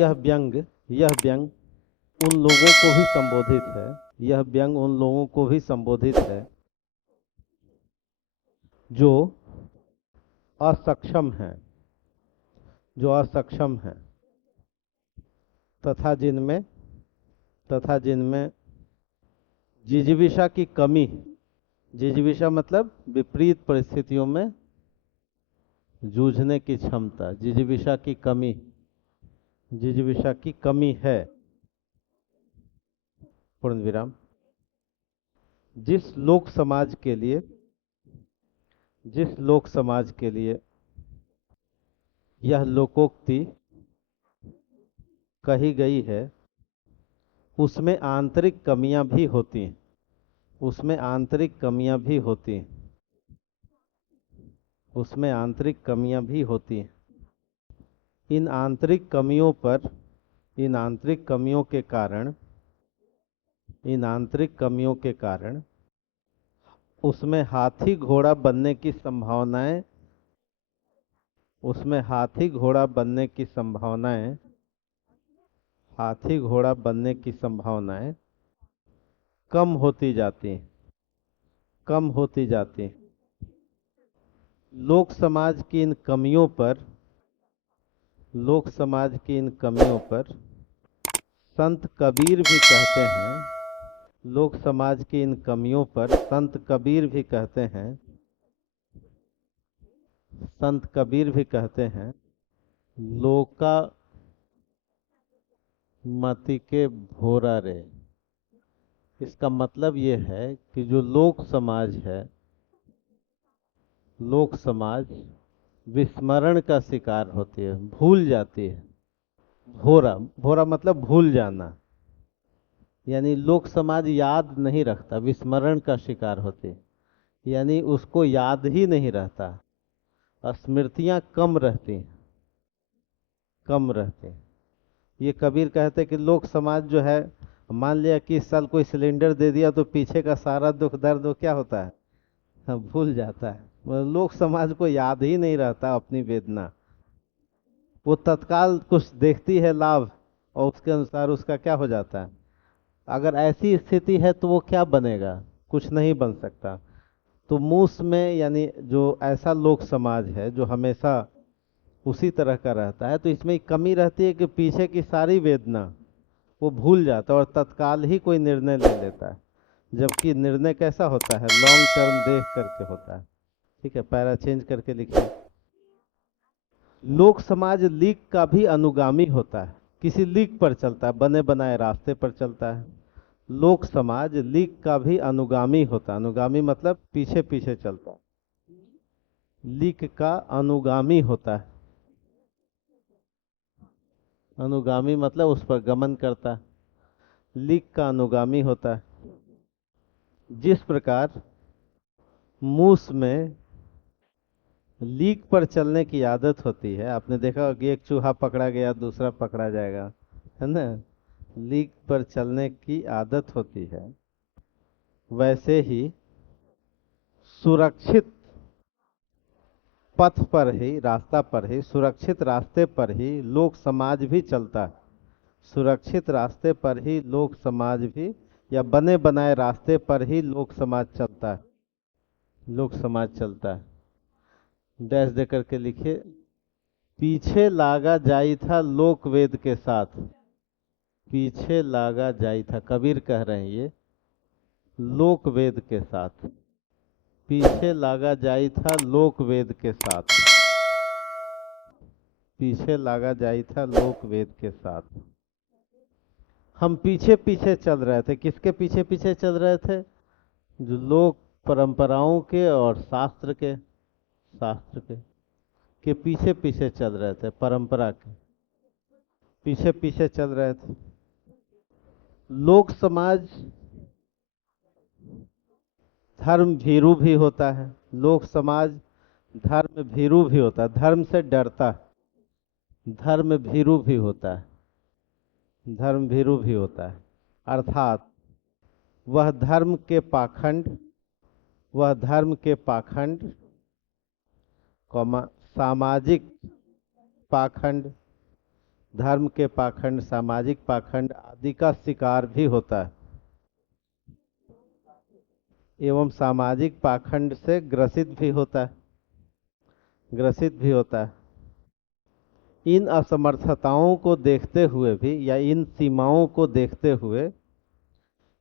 यह व्यंग यह व्यंग उन लोगों को भी संबोधित है, यह व्यंग उन लोगों को भी संबोधित है जो असक्षम हैं, जो असक्षम हैं तथा जिनमें जिजीविषा की कमी, जिजीविषा मतलब विपरीत परिस्थितियों में जूझने की क्षमता, जिजीविषा की कमी, जिजीविषा की कमी है, पूर्ण विराम। जिस लोक समाज के लिए यह लोकोक्ति कही गई है उसमें आंतरिक कमियां भी होती हैं, उसमें आंतरिक कमियां भी होती हैं, उसमें आंतरिक कमियां भी होती हैं। इन आंतरिक कमियों पर, इन आंतरिक कमियों के कारण, इन आंतरिक कमियों के कारण उसमें हाथी घोड़ा बनने की संभावनाएं, उसमें हाथी घोड़ा बनने की संभावनाएं, हाथी घोड़ा बनने की संभावनाएं कम होती जाती हैं, कम होती जाती हैं। लोक समाज की इन कमियों पर, लोक समाज की इन कमियों पर संत कबीर भी कहते हैं, लोक समाज की इन कमियों पर संत कबीर भी कहते हैं, संत कबीर भी कहते हैं, लोका मति के भोरा रे। इसका मतलब ये है कि जो लोक समाज है, लोक समाज विस्मरण का शिकार होती है, भूल जाती है। भोरा, भोरा मतलब भूल जाना, यानी लोक समाज याद नहीं रखता, विस्मरण का शिकार होती है, यानी उसको याद ही नहीं रहता, स्मृतियां कम रहती हैं, कम रहती हैं। ये कबीर कहते कि लोक समाज जो है, मान लिया कि इस साल कोई सिलेंडर दे दिया तो पीछे का सारा दुख दर्द वो क्या होता है, भूल जाता है। मतलब लोक समाज को याद ही नहीं रहता अपनी वेदना, वो तत्काल कुछ देखती है लाभ और उसके अनुसार उसका क्या हो जाता है। अगर ऐसी स्थिति है तो वो क्या बनेगा, कुछ नहीं बन सकता। तो मूस में यानी जो ऐसा लोक समाज है जो हमेशा उसी तरह का रहता है, तो इसमें एक कमी रहती है कि पीछे की सारी वेदना वो भूल जाता है और तत्काल ही कोई निर्णय ले लेता है, जबकि निर्णय कैसा होता है, लॉन्ग टर्म देख करके होता है। ठीक है, पैरा चेंज करके लिखिए। लोक समाज लीक का भी अनुगामी होता है, किसी लीक पर चलता है, बने बनाए रास्ते पर चलता है। लोक समाज लीक का भी अनुगामी होता है, अनुगामी मतलब पीछे पीछे चलता है, लीक का अनुगामी होता है, अनुगामी मतलब उस पर गमन करता है, लीक का अनुगामी होता है। जिस प्रकार मूस में लीक पर चलने की आदत होती है, आपने देखा होगा कि एक चूहा पकड़ा गया दूसरा पकड़ा जाएगा, है ना, लीक पर चलने की आदत होती है, वैसे ही सुरक्षित पथ पर ही, रास्ता पर ही, सुरक्षित रास्ते पर ही लोक समाज भी चलता है, सुरक्षित रास्ते पर ही लोक समाज भी, या बने बनाए रास्ते पर ही लोक समाज चलता है, लोक समाज चलता है। डैश दे करके लिखिए। पीछे लागा जाई था लोक वेद के साथ, पीछे लागा जाई था, कबीर कह रहे हैं ये, लोक वेद के साथ, पीछे लागा जाई था लोक वेद के साथ, पीछे लागा जाई था लोक वेद के साथ। हम पीछे पीछे चल रहे थे, किसके पीछे पीछे चल रहे थे, जो लोक परंपराओं के और शास्त्र के, शास्त्र के पीछे पीछे चल रहे थे, परंपरा के पीछे पीछे चल रहे थे। लोक समाज धर्म भीरू भी होता है, लोक समाज धर्म भीरू भी होता है, धर्म से डरता है, धर्म भीरू भी होता है, धर्म भीरू भी होता है, अर्थात वह धर्म के पाखंड, वह धर्म के पाखंड, कौमा सामाजिक पाखंड, धर्म के पाखंड, सामाजिक पाखंड आदि का शिकार भी होता है एवं सामाजिक पाखंड से ग्रसित भी होता है। इन असमर्थताओं को देखते हुए भी या इन सीमाओं को देखते हुए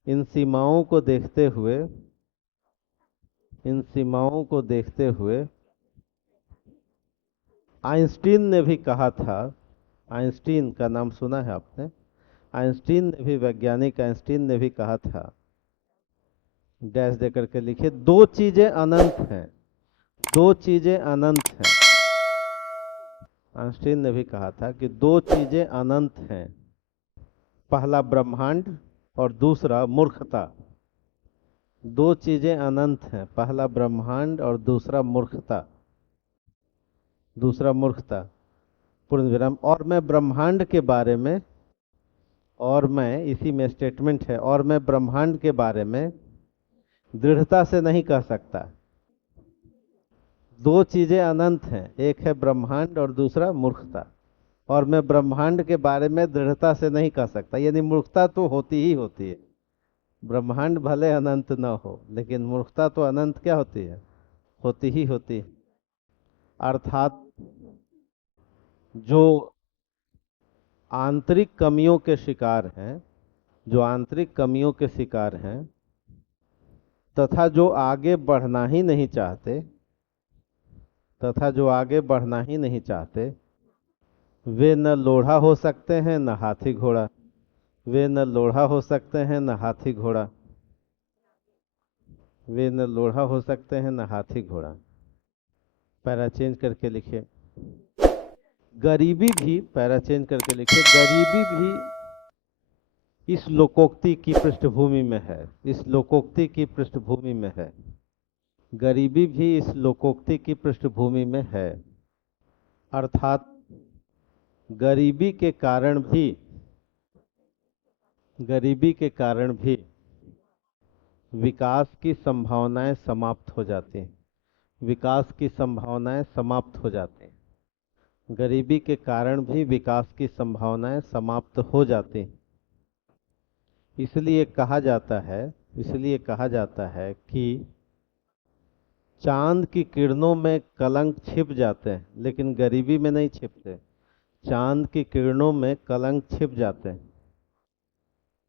इन सीमाओं को देखते हुए आइंस्टीन ने भी कहा था, आइंस्टीन का नाम सुना है आपने? वैज्ञानिक आइंस्टीन ने भी कहा था, डैश दे करके लिखे, दो चीजें अनंत हैं, दो चीजें अनंत हैं। आइंस्टीन ने भी कहा था कि दो चीजें अनंत हैं, पहला ब्रह्मांड और दूसरा मूर्खता। दो चीजें अनंत हैं, पहला ब्रह्मांड और दूसरा मूर्खता। पूर्ण विराम। और मैं ब्रह्मांड के बारे में, और मैं, इसी में स्टेटमेंट है, और मैं ब्रह्मांड के बारे में दृढ़ता से नहीं कह सकता। दो चीजें अनंत हैं, एक है ब्रह्मांड और दूसरा मूर्खता, और मैं ब्रह्मांड के बारे में दृढ़ता से नहीं कह सकता, यानी मूर्खता तो होती ही होती है। ब्रह्मांड भले अनंत न हो, लेकिन मूर्खता तो अनंत क्या होती है? होती ही होती है। अर्थात जो आंतरिक कमियों के शिकार हैं, जो आंतरिक कमियों के शिकार हैं तथा जो आगे बढ़ना ही नहीं चाहते, वे न लोढ़ा हो सकते हैं न हाथी घोड़ा। वे न लोढ़ा हो सकते हैं न हाथी घोड़ा। वे न लोढ़ा हो सकते हैं न हाथी घोड़ा। पैरा चेंज करके लिखिए, गरीबी भी, पैरा चेंज करके लिखिए, गरीबी भी इस लोकोक्ति की पृष्ठभूमि में है, इस लोकोक्ति की पृष्ठभूमि में है। गरीबी भी इस लोकोक्ति की पृष्ठभूमि में है। अर्थात गरीबी के कारण भी विकास की संभावनाएं समाप्त हो जाती हैं। विकास की संभावनाएं समाप्त हो जाती हैं। गरीबी के कारण भी विकास की संभावनाएं समाप्त हो जाती हैं। इसलिए कहा जाता है कि चांद की किरणों में कलंक छिप जाते हैं, लेकिन गरीबी में नहीं छिपते। चांद की किरणों में कलंक छिप जाते हैं।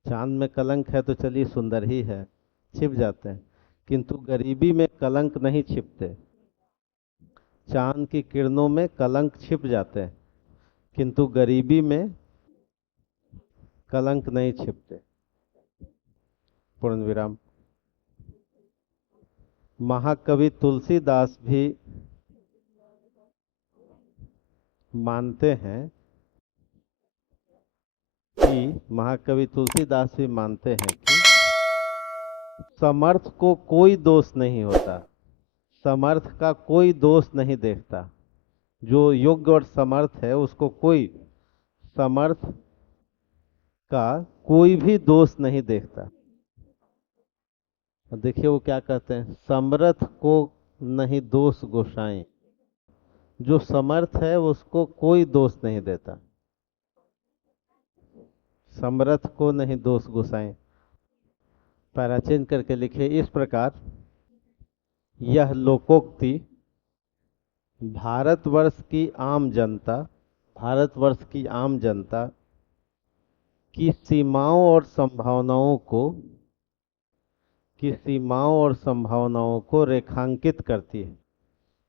चांद में कलंक है तो चलिए सुंदर ही है, छिप जाते हैं, किंतु गरीबी में कलंक नहीं छिपते। चांद की किरणों में कलंक छिप जाते हैं, किंतु गरीबी में कलंक नहीं छिपते। पूर्ण विराम। महाकवि तुलसीदास भी मानते हैं कि समर्थ को कोई दोष नहीं होता, समर्थ का कोई दोष नहीं देखता। जो योग्य और समर्थ है उसको कोई, समर्थ का कोई भी दोष नहीं देखता। देखिए वो क्या कहते हैं, समर्थ को नहीं दोष गोसाई। जो समर्थ है उसको कोई दोष नहीं देता, समर्थ को नहीं दोष गोसाई। पैराचेंज करके लिखे इस प्रकार, यह लोकोक्ति भारतवर्ष की आम जनता की सीमाओं और संभावनाओं को रेखांकित करती है।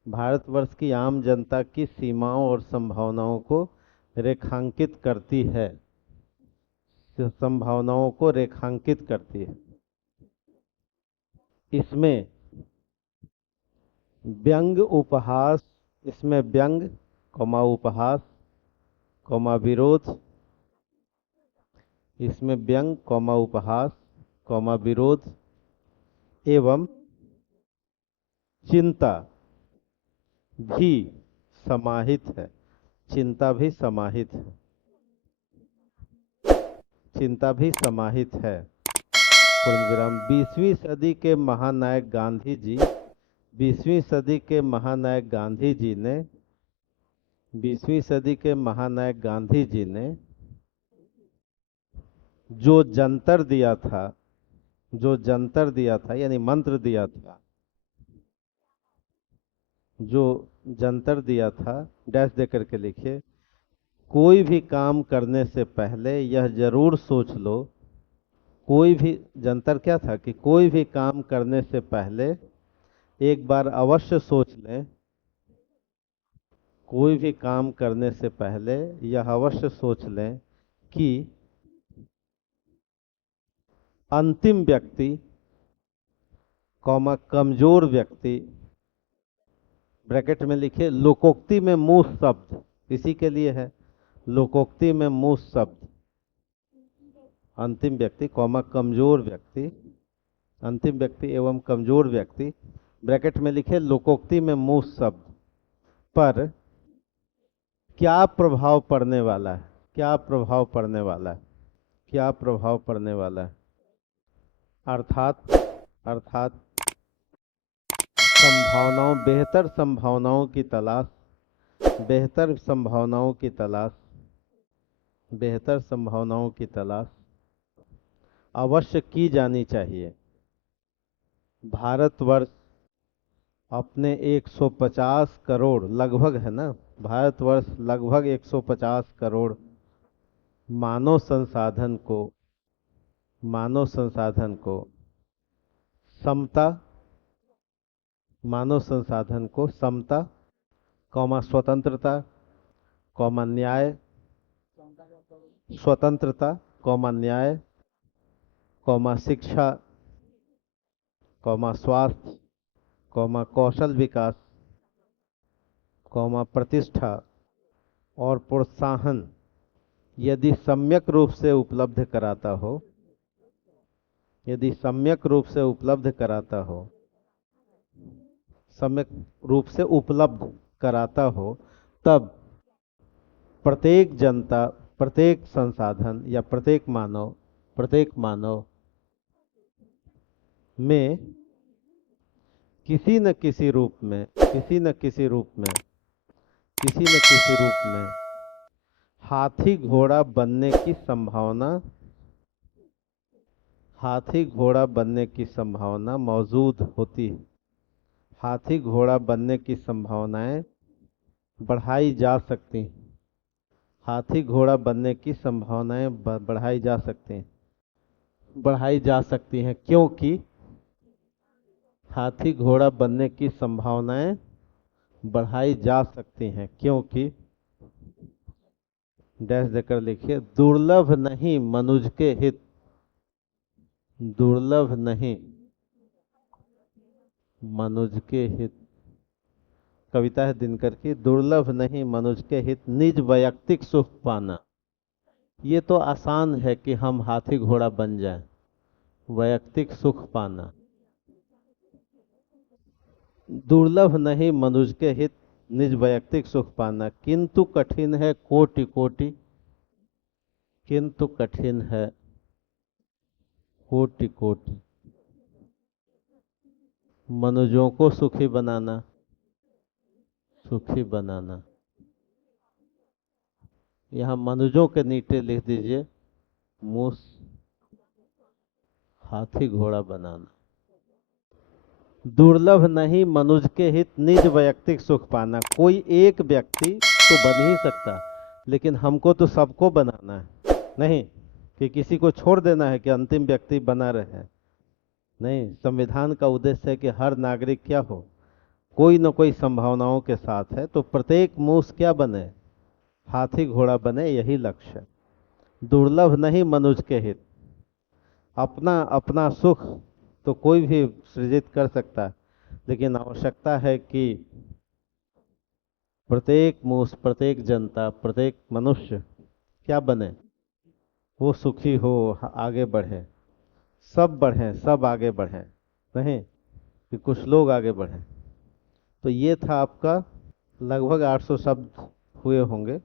भारतवर्ष की आम जनता की सीमाओं और संभावनाओं को रेखांकित करती है, संभावनाओं को रेखांकित करती है। इसमें व्यंग उपहास, इसमें व्यंग कौमा उपहास कौमा विरोध, इसमें व्यंग कौमा उपहास कौमा विरोध एवं चिंता भी समाहित है। चिंता भी समाहित है। चिंता भी समाहित है। पूर्ण विराम। 20वीं सदी के महानायक गांधी जी 20वीं सदी के महानायक गांधी जी ने 20वीं सदी के महानायक गांधी जी ने जो जंतर दिया था, जो जंतर दिया था यानी मंत्र दिया था, जो जंतर दिया था, डैश दे करके लिखिए, कोई भी काम करने से पहले यह जरूर सोच लो। कोई भी जंतर क्या था कि कोई भी काम करने से पहले एक बार अवश्य सोच लें। कोई भी काम करने से पहले यह अवश्य सोच लें कि अंतिम व्यक्ति कौमा कमजोर व्यक्ति, ब्रैकेट में लिखिए लोकोक्ति में मूस शब्द इसी के लिए है, लोकोक्ति में मूस शब्द, अंतिम व्यक्ति कौमा कमजोर व्यक्ति, अंतिम व्यक्ति एवं कमजोर व्यक्ति, ब्रैकेट में लिखे लोकोक्ति में मूस शब्द पर क्या प्रभाव पड़ने वाला है, क्या प्रभाव पड़ने वाला है, क्या प्रभाव पड़ने वाला है। अर्थात अर्थात संभावनाओं, बेहतर संभावनाओं की तलाश, बेहतर संभावनाओं की तलाश, बेहतर संभावनाओं की तलाश अवश्य की जानी चाहिए। भारतवर्ष अपने 150 करोड़ लगभग है ना, भारतवर्ष लगभग 150 करोड़ मानव संसाधन को, मानव संसाधन को समता, मानव संसाधन को समता कौमा स्वतंत्रता कौमा न्याय, स्वतंत्रता कौमा न्याय कौमा शिक्षा कौमा स्वास्थ्य कौमा कौशल विकास कौमा प्रतिष्ठा और प्रोत्साहन यदि सम्यक रूप से उपलब्ध कराता हो, यदि सम्यक रूप से उपलब्ध कराता हो, सम्यक रूप से उपलब्ध कराता हो, तब प्रत्येक जनता, प्रत्येक संसाधन या प्रत्येक मानव में किसी न किसी रूप में, किसी न किसी रूप में, किसी न किसी रूप में हाथी घोड़ा बनने की संभावना, हाथी घोड़ा बनने की संभावना मौजूद होती है। हाथी घोड़ा बनने की संभावनाएं बढ़ाई जा सकती हैं, हाथी घोड़ा बनने की संभावनाएं बढ़ाई जा सकती हैं, बढ़ाई जा सकती हैं क्योंकि हाथी घोड़ा बनने की संभावनाएं बढ़ाई जा सकती हैं क्योंकि डैश देकर लिखिए दुर्लभ नहीं मनुज के हित, दुर्लभ नहीं मनुज के हित, कविता है दिनकर की, दुर्लभ नहीं मनुज के हित निज वैयक्तिक सुख पाना। ये तो आसान है कि हम हाथी घोड़ा बन जाएं, वैयक्तिक सुख पाना। दुर्लभ नहीं मनुज के हित निज वैयक्तिक सुख पाना, किंतु कठिन है कोटि कोटि, किंतु कठिन है कोटि कोटि मनुजों को सुखी बनाना, सुखी बनाना। यहाँ मनुजों के नीचे लिख दीजिए मूस, हाथी घोड़ा बनाना। दुर्लभ नहीं मनुज के हित निज वैयक्तिक सुख पाना, कोई एक व्यक्ति तो बन ही सकता, लेकिन हमको तो सबको बनाना है, नहीं कि किसी को छोड़ देना है कि अंतिम व्यक्ति बना रहे। नहीं, संविधान का उद्देश्य है कि हर नागरिक क्या हो, कोई न कोई संभावनाओं के साथ है, तो प्रत्येक मूस क्या बने, हाथी घोड़ा बने, यही लक्ष्य है। दुर्लभ नहीं मनुज के हित, अपना अपना सुख तो कोई भी सृजित कर सकता है, लेकिन आवश्यकता है कि प्रत्येक मूस, प्रत्येक जनता, प्रत्येक मनुष्य क्या बने, वो सुखी हो, आगे बढ़े, सब बढ़े, सब आगे बढ़े, नहीं कि कुछ लोग आगे बढ़े। तो ये था आपका लगभग 800 शब्द हुए होंगे।